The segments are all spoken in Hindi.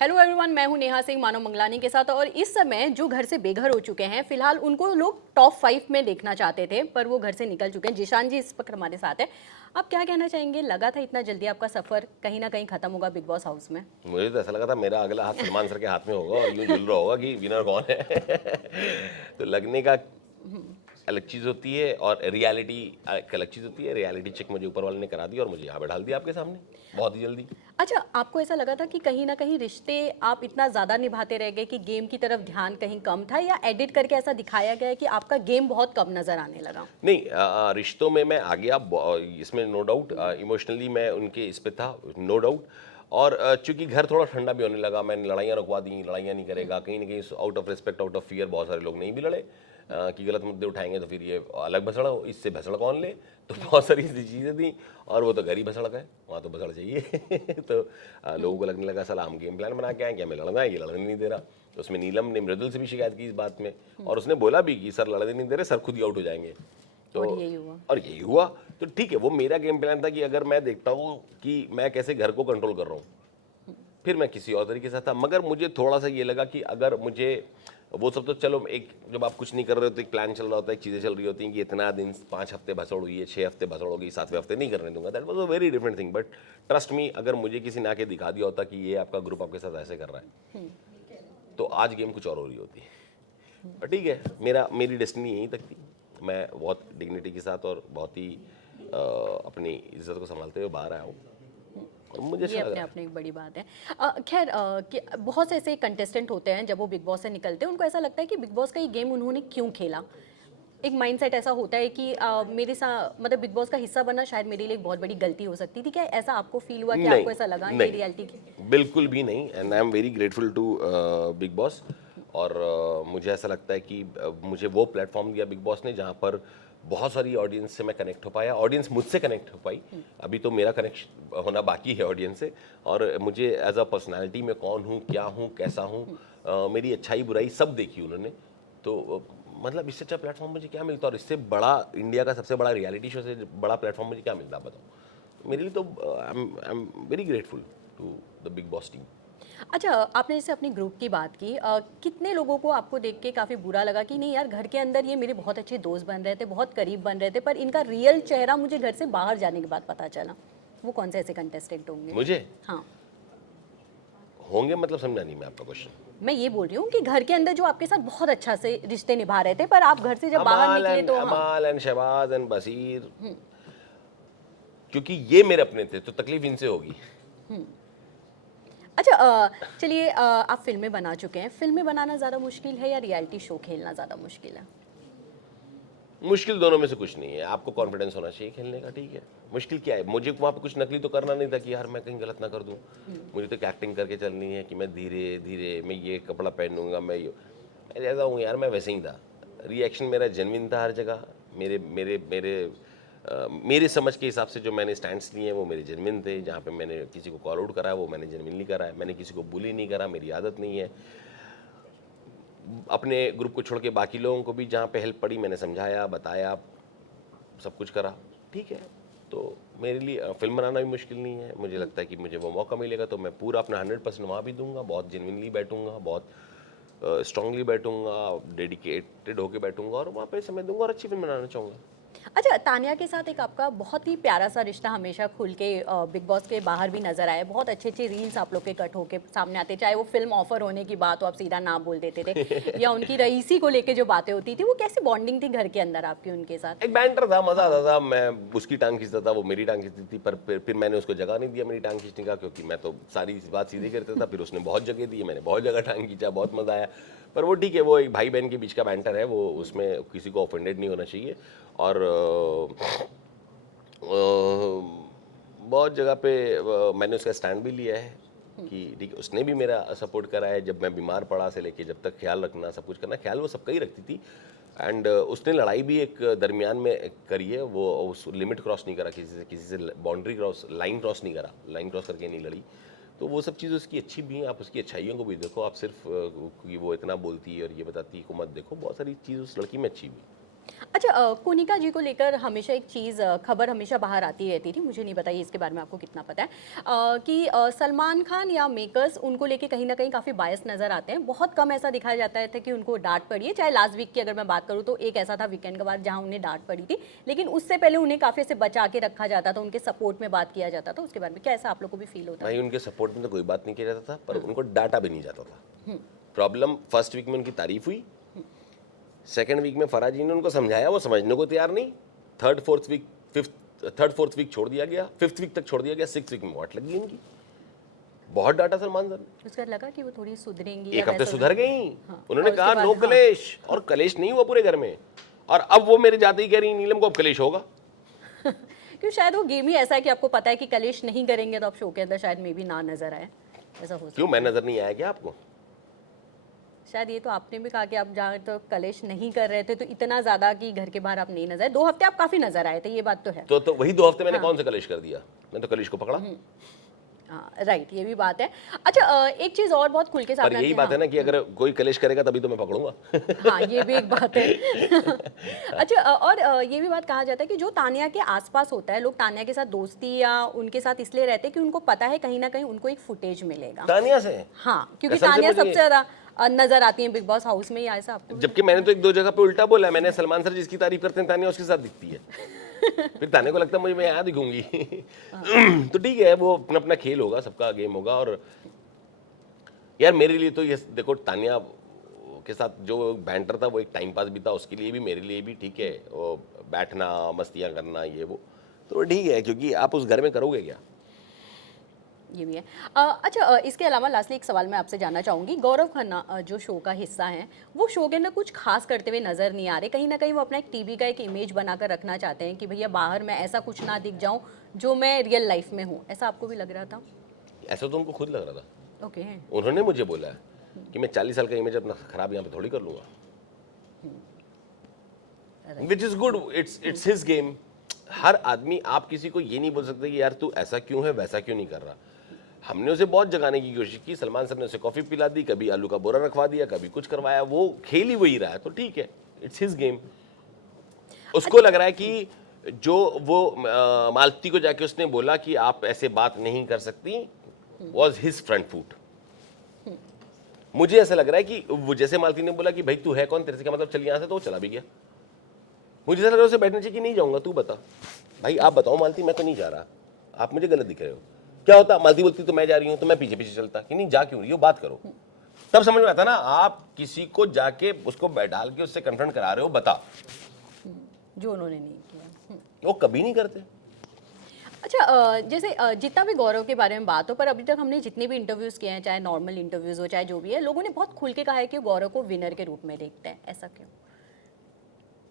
हेलो एवरीवन, मैं हूं नेहा सिंह मानव मंगलानी के साथ। और इस समय जो घर से बेघर हो चुके हैं, फिलहाल उनको लोग टॉप 5 में देखना चाहते थे, पर वो घर से निकल चुके हैं। जिशान जी इस वक्त हमारे साथ है। आप क्या कहना चाहेंगे? लगा था इतना जल्दी आपका सफर कहीं ना कहीं खत्म होगा बिग बॉस हाउस में? मुझे तो ऐसा लगा था मेरा अगला हाथ सलमान सर के हाथ में होगा और यूं झूल रहा होगा कि विनर कौन है। तो लगने का अलग चीज़ होती है और रियलिटी एक अलग चीज़ होती है। रियलिटी चेक मुझे ऊपर वाले ने करा दी और मुझे यहाँ पे डाल दिया आपके सामने बहुत ही जल्दी। अच्छा, आपको ऐसा लगा था कि कहीं ना कहीं रिश्ते आप इतना ज़्यादा निभाते रह गए कि गेम की तरफ ध्यान कहीं कम था, या एडिट करके ऐसा दिखाया गया है कि आपका गेम बहुत कम नज़र आने लगा? नहीं, रिश्तों में मैं आ गया, इसमें नो डाउट। इमोशनली मैं उनके इस पे था, नो डाउट। और चूंकि घर थोड़ा ठंडा भी होने लगा, मैंने लड़ाइयाँ रुकवा दी। लड़ाइयाँ नहीं करेगा, कहीं ना कहीं out of respect, out of fear बहुत सारे लोग नहीं भी लड़े कि गलत मुद्दे उठाएंगे तो फिर ये अलग भसड़ा हो, इससे भसड़ कौन ले। तो बहुत सारी ऐसी चीज़ें थी और वो तो घर ही भसड़ गए, वहाँ तो भसड़ चाहिए। तो लोगों को लगने लगा साला हम गेम प्लान बना के आए, क्या हमें लड़ना है, ये लड़ने नहीं दे रहा। तो उसमें नीलम ने मृदुल से भी शिकायत की इस बात में, और उसने बोला भी कि सर लड़ने नहीं दे रहे, सर खुद ही आउट हो जाएंगे। तो और यही हुआ। और यही हुआ। तो ठीक है, वो मेरा गेम प्लान था कि अगर मैं देखता हूँ कि मैं कैसे घर को कंट्रोल कर रहा हूँ, फिर मैं किसी और तरीके से था। मगर मुझे थोड़ा सा ये लगा कि अगर मुझे वो सब तो चलो, एक जब आप कुछ नहीं कर रहे हो तो एक प्लान चल रहा होता है, एक चीज़ें चल रही होती हैं कि इतना दिन 5 हफ्ते भसड़ हुई है, 6 हफ्ते भसड़ होगी, 7वें हफ्ते नहीं करने दूंगा। That was a very different thing. But trust me, अगर मुझे किसी ने आके दिखा दिया होता कि ये आपका ग्रुप आपके साथ ऐसे कर रहा है, तो आज गेम कुछ और हो रही होती। पर ठीक है, मेरी डेस्टिनी यहीं तक थी। मैं बहुत डिग्निटी के साथ और बहुत ही अपनी इज्जत को संभालते हुए बाहर आया हूँ और मुझे ये अच्छा लग अपने रहा आप में एक बड़ी बात है। खैर, कि बहुत से ऐसे कंटेस्टेंट होते हैं जब वो बिग बॉस से निकलते हैं, उनको ऐसा लगता है कि बिग बॉस का ये गेम उन्होंने क्यों खेला। एक माइंडसेट ऐसा होता है कि मेरे साथ मतलब बिग बॉस का हिस्सा बनना शायद मेरे लिए एक बहुत बड़ी गलती हो सकती थी। क्या ऐसा आपको फील हुआ है। कि नहीं, आपको ऐसा लगा ये नहीं, रियलिटी की? बिल्कुल भी नहीं। And I am very grateful to Bigg Boss. और मुझे ऐसा लगता है कि मुझे वो प्लेटफॉर्म दिया बिग बॉस ने जहाँ पर बहुत सारी ऑडियंस से मैं कनेक्ट हो पाया, ऑडियंस मुझसे कनेक्ट हो पाई। अभी तो मेरा कनेक्शन होना बाकी है ऑडियंस से। और मुझे एज अ पर्सनैलिटी में कौन हूँ, क्या हूँ, कैसा हूँ, मेरी अच्छाई बुराई सब देखी उन्होंने। तो मतलब इससे अच्छा प्लेटफॉर्म मुझे क्या मिलता, और इससे बड़ा इंडिया का सबसे बड़ा रियलिटी शो से बड़ा प्लेटफॉर्म मुझे क्या मिलता, आप बताओ। मेरे लिए तो I am very grateful to the Bigg Boss team. अच्छा, आपने जैसे अपने ग्रुप की बात की, कितने लोगों को आपको देख के काफ़ी बुरा लगा कि नहीं यार, घर के अंदर ये मेरे बहुत अच्छे दोस्त बन रहे थे, बहुत करीब बन रहे थे, पर इनका रियल चेहरा मुझे घर से बाहर जाने के बाद पता चला? वो कौन से ऐसे कंटेस्टेंट होंगे? मुझे हाँ, होंगे मतलब समझा नहीं मैं आपका क्वेश्चन। मैं ये बोल रही हूँ कि घर के अंदर जो आपके साथ बहुत अच्छा से रिश्ते निभा रहे थे, पर आप घर से जब बाहर निकले तो हाँ। अमाल एंड शहबाज एंड बसीर, क्योंकि ये मेरे अपने थे तो तकलीफ इनसे होगी। अच्छा, चलिए, आप फिल्में बना चुके हैं। फिल्में बनाना ज़्यादा मुश्किल है या रियलिटी शो खेलना ज़्यादा मुश्किल है? मुश्किल दोनों में से कुछ नहीं है। आपको कॉन्फिडेंस होना चाहिए खेलने का, ठीक है। मुश्किल क्या है, मुझे वहाँ पे कुछ नकली तो करना नहीं था कि यार मैं कहीं गलत ना कर दूँ। मुझे तो एक एक्टिंग करके चलनी है कि मैं धीरे धीरे मैं ये कपड़ा पहनूंगा, मैं ये ऐसा हूँ यार, मैं वैसे ही था। रिएक्शन मेरा जेन्युइन था हर जगह। मेरे मेरे मेरे मेरे समझ के हिसाब से जो मैंने स्टैंड्स लिए हैं वो मेरे जेन्युइन थे। जहाँ पे मैंने किसी को कॉल आउट करा है वो मैंने जेन्युइनली करा है। मैंने किसी को बुली नहीं करा, मेरी आदत नहीं है। अपने ग्रुप को छोड़ के बाकी लोगों को भी जहाँ पे हेल्प पड़ी मैंने समझाया, बताया, सब कुछ करा, ठीक है। तो मेरे लिए फिल्म बनाना भी मुश्किल नहीं है। मुझे लगता है कि मुझे वो मौका मिलेगा तो मैं पूरा अपना 100% वहाँ भी दूंगा, बहुत जेन्युइनली बैठूंगा, बहुत स्ट्रांगली बैठूंगा, डेडिकेटेड होके बैठूंगा और वहाँ पे समय दूंगा और अच्छी फिल्म बनाना चाहूँगा। अच्छा, तान्या के साथ एक आपका बहुत ही प्यारा सा रिश्ता हमेशा खुल के बिग बॉस के बाहर भी नजर आया। बहुत अच्छे अच्छे रील्स आप लोग के कट होके सामने आते, चाहे वो फिल्म ऑफर होने की बात हो, आप सीधा ना बोल देते थे, या उनकी रईसी को लेके जो बातें होती थी, वो कैसी बॉन्डिंग थी घर के अंदर आपकी उनके साथ? एक बैंटर था, मजा हाँ। आता था। मैं उसकी टांग खींचता था, वो मेरी टांग खींचती थी। पर फिर मैंने उसको जगह नहीं दिया मेरी टांग खींचने का, क्योंकि मैं तो सारी बात सीधी करता था। फिर उसने बहुत जगह दी, मैंने बहुत जगह टांग खींचा, बहुत मजा आया। पर वो ठीक है, वो एक भाई बहन के बीच का बैंटर है, वो उसमें किसी को ऑफेंडेड नहीं होना चाहिए। और बहुत जगह पे मैंने उसका स्टैंड भी लिया है कि ठीक है, उसने भी मेरा सपोर्ट करा है। जब मैं बीमार पड़ा से लेके जब तक ख्याल रखना, सब कुछ करना, ख्याल वो सबका ही रखती थी। एंड उसने लड़ाई भी एक दरमियान में करी है। वो उस लिमिट क्रॉस नहीं करा, किसी से बाउंड्री क्रॉस, लाइन क्रॉस नहीं करा, लाइन क्रॉस करके नहीं लड़ी। तो वो सब चीज़ उसकी अच्छी भी हैं। आप उसकी अच्छाइयों को भी देखो, आप सिर्फ कि वो इतना बोलती है और ये बताती है को मत देखो। बहुत सारी चीज़ उस लड़की में अच्छी भी है। अच्छा कोनिका जी को लेकर हमेशा एक चीज़ खबर हमेशा बाहर आती रहती थी, मुझे नहीं पता ये इसके बारे में आपको कितना पता है कि सलमान खान या मेकर्स उनको लेके कहीं ना कहीं काफ़ी बायस नज़र आते हैं। बहुत कम ऐसा दिखाया जाता था कि उनको डांट पड़ी है। चाहे लास्ट वीक की अगर मैं बात करूँ तो एक ऐसा था वीकेंड के बाद जहाँ उन्हें डांट पड़ी थी, लेकिन उससे पहले उन्हें काफ़ी ऐसे बचा के रखा जाता था, उनके सपोर्ट में बात किया जाता था। उसके बारे में क्या ऐसा आप लोग को भी फील होता भाई उनके सपोर्ट में तो कोई बात नहीं किया जाता था, पर उनको डाटा भी नहीं जाता था। प्रॉब्लम फर्स्ट वीक में उनकी तारीफ हुई, सेकंड वीक में फराज जी ने उनको समझाया, वो समझने को तैयार नहीं। थर्ड फोर्थ वीक छोड़ दिया गया, फिफ्थ वीक तक छोड़ दिया गया, सिक्स वीक में वाट लग गई उनकी। बहुत डाटा सलमान सर ने। उसका लगा कि वो थोड़ी सुधरेंगी, एक हफ्ते सुधर गई। उन्होंने और कहा उसके नो बाद, कलेश, और कलेश नहीं हुआ पूरे घर में। और अब वो मेरे जाते ही कह रही नीलम को अब कलेश होगा। क्यों शायद वो गेम ही ऐसा है कि आपको पता है कि कलेश नहीं करेंगे तो आप शो के अंदर शायद मे भी ना नजर आए, ऐसा हो सकता क्यों, मैं नजर नहीं आया क्या आपको? है। शायद ये तो आपने भी कहा कि आप जहाँ तो कलेश नहीं कर रहे थे तो इतना ज्यादा कि घर के बाहर आप नहीं नजर आए। 2 हफ्ते आप काफी नजर आए थे, ये बात तो है। तो वही 2 हफ्ते मैंने कौन सा कलेश कर दिया? मैं तो कलेश को पकड़ा। हाँ राइट, ये भी बात है। अच्छा एक चीज और बहुत खुल के पर सामने यही आती बात है ना कि अगर कोई कलेश करेगा तभी तो मैं पकड़ूंगा। हाँ ये भी एक बात है। अच्छा और ये भी बात कहा जाता है कि जो तानिया के आसपास होता है, लोग तानिया के साथ दोस्ती या उनके साथ इसलिए रहते हैं कि उनको पता है कहीं ना कहीं उनको एक फुटेज मिलेगा। तानिया से? हाँ क्योंकि कसम से तानिया मुझे- सबसे ज्यादा नजर आती है बिग बॉस हाउस में, या ऐसा आपको भी जबकि मैंने तो एक दो जगह पे उल्टा बोला है। मैंने सलमान सर जिसकी तारीफ करते हैं तानिया उसके साथ दिखती है। फिर ताने को लगता है मुझे मैं यहाँ दिखूंगी। तो ठीक है, वो अपना अपना खेल होगा, सबका गेम होगा। और यार मेरे लिए तो ये देखो, तानिया के साथ जो बैंटर था वो एक टाइम पास भी था, उसके लिए भी मेरे लिए भी ठीक है। वो बैठना, मस्तियाँ करना, ये वो तो ठीक है, क्योंकि आप उस घर में करोगे क्या? ये भी है। अच्छा इसके अलावा लास्टली एक सवाल मैं आपसे जानना चाहूँगी, गौरव खन्ना जो शो का हिस्सा हैं, वो शो के अंदर कुछ खास करते हुए नज़र नहीं आ रहे। कहीं ना कहीं वो अपना एक टीवी का एक इमेज बनाकर रखना चाहते हैं कि भैया बाहर मैं ऐसा कुछ ना दिख जाऊँ जो मैं रियल लाइफ में हूँ। ऐसा आपको भी लग रहा था? ऐसा तो उनको खुद लग रहा था। ओके। उन्होंने मुझे बोला है कि मैं 40 साल का इमेज अपना खराब यहाँ पे थोड़ी कर लूंगा। Which is good, it's his game. हर आदमी, आप किसी को ये नहीं बोल सकते कि यार तू ऐसा क्यों है, वैसा क्यों नहीं कर रहा। हमने उसे बहुत जगाने की कोशिश की। सलमान सर ने उसे कॉफी पिला दी, कभी आलू का बोरा रखवा दिया, कभी कुछ करवाया। वो खेल ही वही रहा है, तो ठीक है, इट्स हिज गेम। उसको लग रहा है कि जो वो मालती को जाके उसने बोला कि आप ऐसे बात नहीं कर सकती, वॉज हिज फ्रंट फुट। मुझे ऐसा लग रहा है कि वो जैसे मालती ने बोला कि भाई तू है कौन, तेरे से क्या मतलब, चल यहाँ से, तो वो चला भी गया। मुझे ऐसा लग रहा है उसे बैठना चाहिए कि नहीं जाऊंगा, तू बता भाई, आप बताओ मालती, मैं तो नहीं जा रहा, आप मुझे गलत दिख रहे हो। क्या होता, मालती बोलती तो मैं जा रही हूँ, तो मैं पीछे पीछे चलता कि नहीं जा क्यों रही हो, बात करो। तब समझ में आता ना, आप किसी को जाके उसको डाल के उससे कन्फ्रंट करा रहे हो, बता। जो उन्होंने नहीं किया। वो कभी नहीं करते। अच्छा जैसे जितना भी गौरव के बारे में बात हो, पर अभी तक हमने जितने भी इंटरव्यूज़ किए हैं, चाहे नॉर्मल इंटरव्यूज़ हो चाहे जो भी है, लोगों ने बहुत खुल के कहा है कि गौरव को विनर के रूप में देखते हैं। ऐसा क्यों?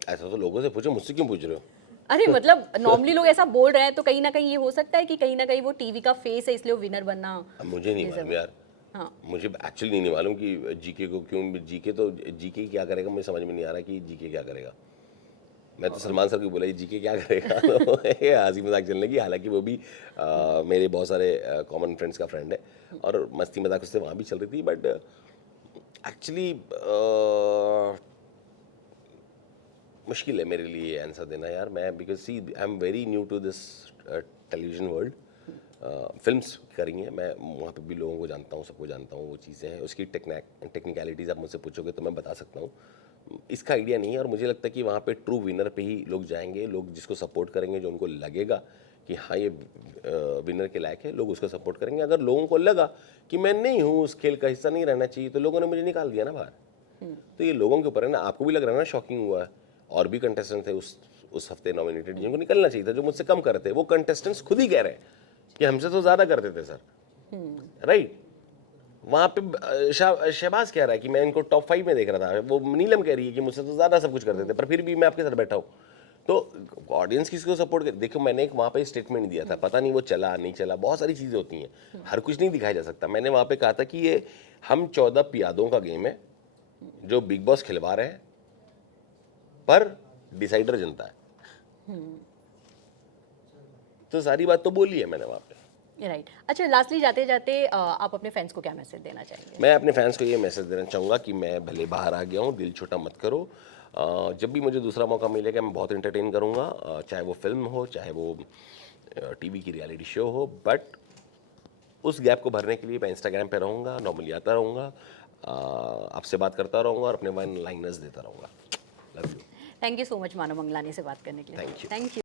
ऐसा तो लोगों से पूछो, मुझसे क्यों पूछ रहे हो? अरे मतलब नॉर्मली लोग ऐसा बोल रहे हैं, तो कहीं ना कहीं ये हो सकता है कि कहीं ना कहीं वो टीवी का फेस है इसलिए वो विनर बनना। अब मुझे नहीं मालूम यार। हाँ मुझे एक्चुअली नहीं मालूम कि जीके को क्यों, जीके तो जीके क्या करेगा, मुझे समझ में नहीं आ रहा कि जीके क्या करेगा। मैं तो सलमान सर को बोला जीके क्या करेगा। तो ये हंसी मजाक चलने लगी। हालांकि वो भी मेरे बहुत सारे कॉमन फ्रेंड्स का फ्रेंड है और मस्ती मजाक उससे वहाँ भी चल रही थी। बट एक्चुअली मुश्किल है मेरे लिए आंसर देना यार। मैं because see I am very new to this television world. Films करी हैं, मैं वहाँ पे भी लोगों को जानता हूँ, सबको जानता हूँ, वो चीज़ें हैं। उसकी टेक्निकलिटीज़ आप मुझसे पूछोगे तो मैं बता सकता हूँ। इसका आइडिया नहीं है। और मुझे लगता है कि वहाँ पे ट्रू विनर पे ही लोग जाएंगे, लोग जिसको सपोर्ट करेंगे, जो उनको लगेगा कि हाँ ये विनर के लायक है, लोग उसको सपोर्ट करेंगे। अगर लोगों को लगा कि मैं नहीं हूँ, उस खेल का हिस्सा नहीं रहना चाहिए, तो लोगों ने मुझे निकाल दिया ना बाहर। तो ये लोगों के ऊपर है ना। आपको भी लग रहा है ना शॉकिंग हुआ है। और भी कंटेस्टेंट थे उस हफ्ते नॉमिनेटेड, जिनको निकलना चाहिए था, जो मुझसे कम कर रहे थे। वो कंटेस्टेंट्स खुद ही कह रहे हैं कि हमसे तो ज़्यादा करते थे सर, राइट। वहाँ पे शहबाज कह रहा है कि मैं इनको टॉप 5 में देख रहा था। वो नीलम कह रही है कि मुझसे तो ज़्यादा सब कुछ करते थे, पर फिर भी मैं आपके साथ बैठा हूँ। तो ऑडियंस किसको सपोर्ट कर, देखो मैंने एक वहाँ पे स्टेटमेंट दिया था, पता नहीं वो चला नहीं चला, बहुत सारी चीज़ें होती हैं, हर कुछ नहीं दिखाया जा सकता। मैंने वहाँ पे कहा था कि ये हम 14 पियादों का गेम है जो बिग बॉस खिलवा रहे हैं, पर डिसाइडर जनता है। तो सारी बात तो बोली है मैंने वहाँ पे। राइट। अच्छा लास्टली जाते जाते आप अपने फैंस को क्या मैसेज देना चाहेंगे? मैं अपने फैंस को ये मैसेज देना चाहूँगा कि मैं भले बाहर आ गया हूँ, दिल छोटा मत करो। जब भी मुझे दूसरा मौका मिलेगा मैं बहुत एंटरटेन करूँगा, चाहे वो फिल्म हो, चाहे वो टीवी की रियलिटी शो हो, बट उस गैप को भरने के लिए मैं इंस्टाग्राम पे रहूँगा, नॉर्मली आता रहूँगा, आपसे बात करता रहूँगा और अपने वन लाइनर्स देता रहूँगा। Love you. Thank you so much Manav Manglani से बात करने के लिए। Thank you. Thank you.